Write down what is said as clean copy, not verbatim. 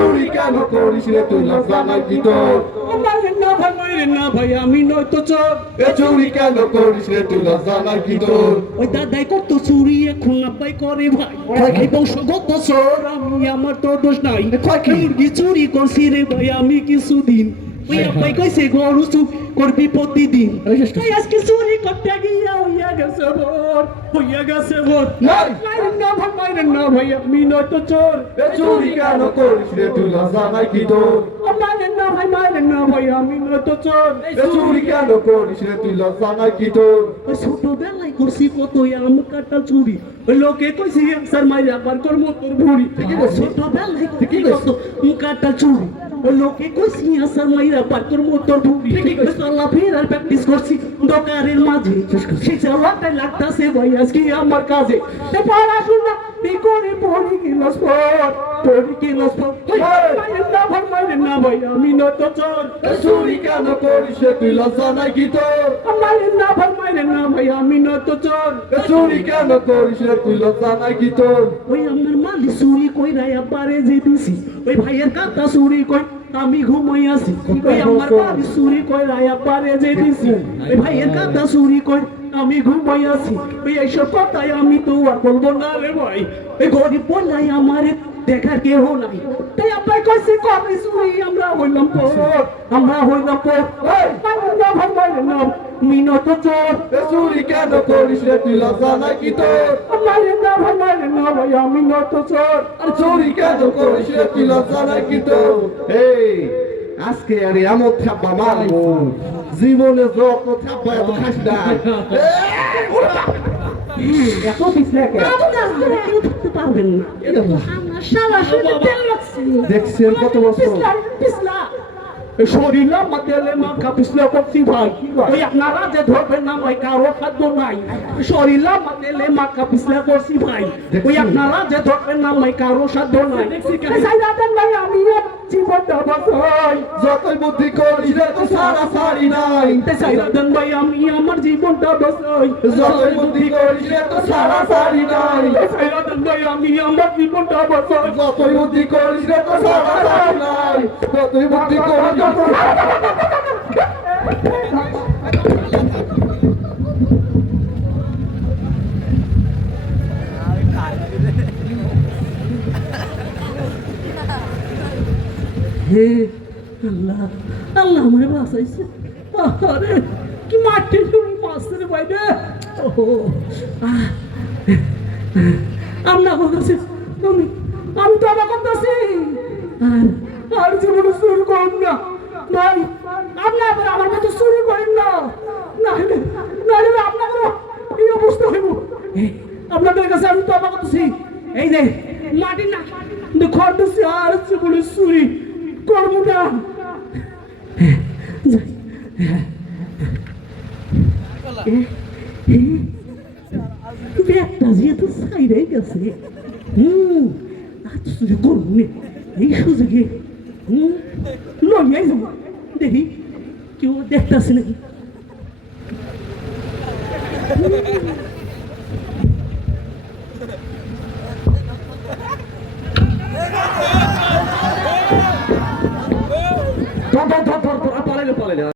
চুরি কেন করিস রে তুই লজ্জা নাই কি তোর মারেন না ভাই আমি নয় তো চোর এ চুরি কেন করিস রে তুই লজ্জা নাই কি তোর ওই দাদাই করতো চুরি এখন আব্বাই করে ভাই এই বংশগত চোর আমি আমার তো দোষ নাই মুরগি চুরি করছি রে ভাই আমি কিছুদিন ওই আব্বাই কইছে গরু চুপ করবি প্রতিদিন এই আজকে চুরি করতে গিয়া হইয়া গেছে ভোর মারেন না ভাই আমি নয় তো চোর এ চুরি কেন করিস রে তুই লজ্জা নাই কি তোর মারেন না ভাই আমি নয় তো চোর এ চুরি কেন করিস রে তুই লজ্জা নাই কি তোর ওই ছোটবেলায় করছি কত আম কাটা চুরি ওই লোকে কইছি স্যার মাইরা আবার করবো তোর ভুড়ি ছোটবেলায় করছি কত আম কাটা চুরি ওই লোকে কইছি স্যার মাইরা আবার করবো তোর ভুড়ি চলা ফেরার প্র্যাকটিস করছি দোকানের মাঝে সেই চালাটাই লাগতাছে ভাই আজকে আমার কাজে পড়াশোনা করে পড়ি গেলাস মারেন না ভাই আমি নয় তো চোর এ চুরি কেন করিস রে তুই লজ্জা নাই কি তোর মারেন না ভাই আমি নয় তো চোর এ চুরি কেন করিস রে তুই লজ্জা নাই কি তোর ওই আমার মালি চুরি কই রায়া পারে যে দিছি ওই ভাইয়ের কাটা চুরি কই আমি ঘুমাই আছি ওই আমার মালি চুরি কই রায়া পারে যে দিছি ওই ভাইয়ের কাটা চুরি কই আমি ঘুমাই আছি ওই এইসব কথাই আমি তো আর বলবো না রে ভাই ওই গরিব বললাই আমার দেখার কেহ নাই তাই আব্বাই কইছে কবি চুরি আমরা হইলাম মারেন না মিনত চোর এ চুরি কেন করিস রে তুই লজ্জা নাই কি তোর মারেন না ভাই আমি নত চোর আর চুরি কেন করিস রে তুই লজ্জা নাই কি তোর এই আজকে আর এমন থাপ্পা মারবো জীবনে যত থাপ্পা এত খাস না এত পিছলে কেউ থাকতে পারবেন না আমার শালা শুধু তেল লাগছে দেখছেন কত বছর পিছলা শরীর মাতেলে মাখা পিছলে করছি ভাই ওই আপনারা যে ধরবেন না ভাই কারো খাদ্য নাই শরীর মাতেলে মাখা পিছলে করছি ভাই ওই আপনারা যে ধরবেন না ভাই কারো সাধ্য নাই ভাই আমি জীবনটা বাঁচাই যতই বুদ্ধি করিস রে তো সারা সারি নাই সাইরাদান ভাই আমি আমার জীবনটা বাঁচাই যতই বুদ্ধি করিস রে তো সারা সারি নাই সাইরাদান ভাই আমি আমার জীবনটা বাঁচাই যতই বুদ্ধি করিস রে তো সারা সারি নাই যতই বুদ্ধি করিস হে আল্লাহ আল্লাহ আমারে বাঁচাইছে আরে কি মাটি মাছের বাইরে আমরা বলছি আমি তো আবার করতেছি আর জীবনে শুরু করুন না ভাই আপনি আবার আমার মতো শুরু করেন না নাহলে আপনাদের এই অবস্থা হইব আপনাদের কাছে আমি তো আবার করতেছি এই যে মাটি না খরতেছি আর জীবনে চুরি করবো না ব্যাগটা যেহেতু সাইডে গেছে আর চুরি করবো না এই সুযোগে লইয়াই যাবো দেখি কেউ দেখতেছে নাকি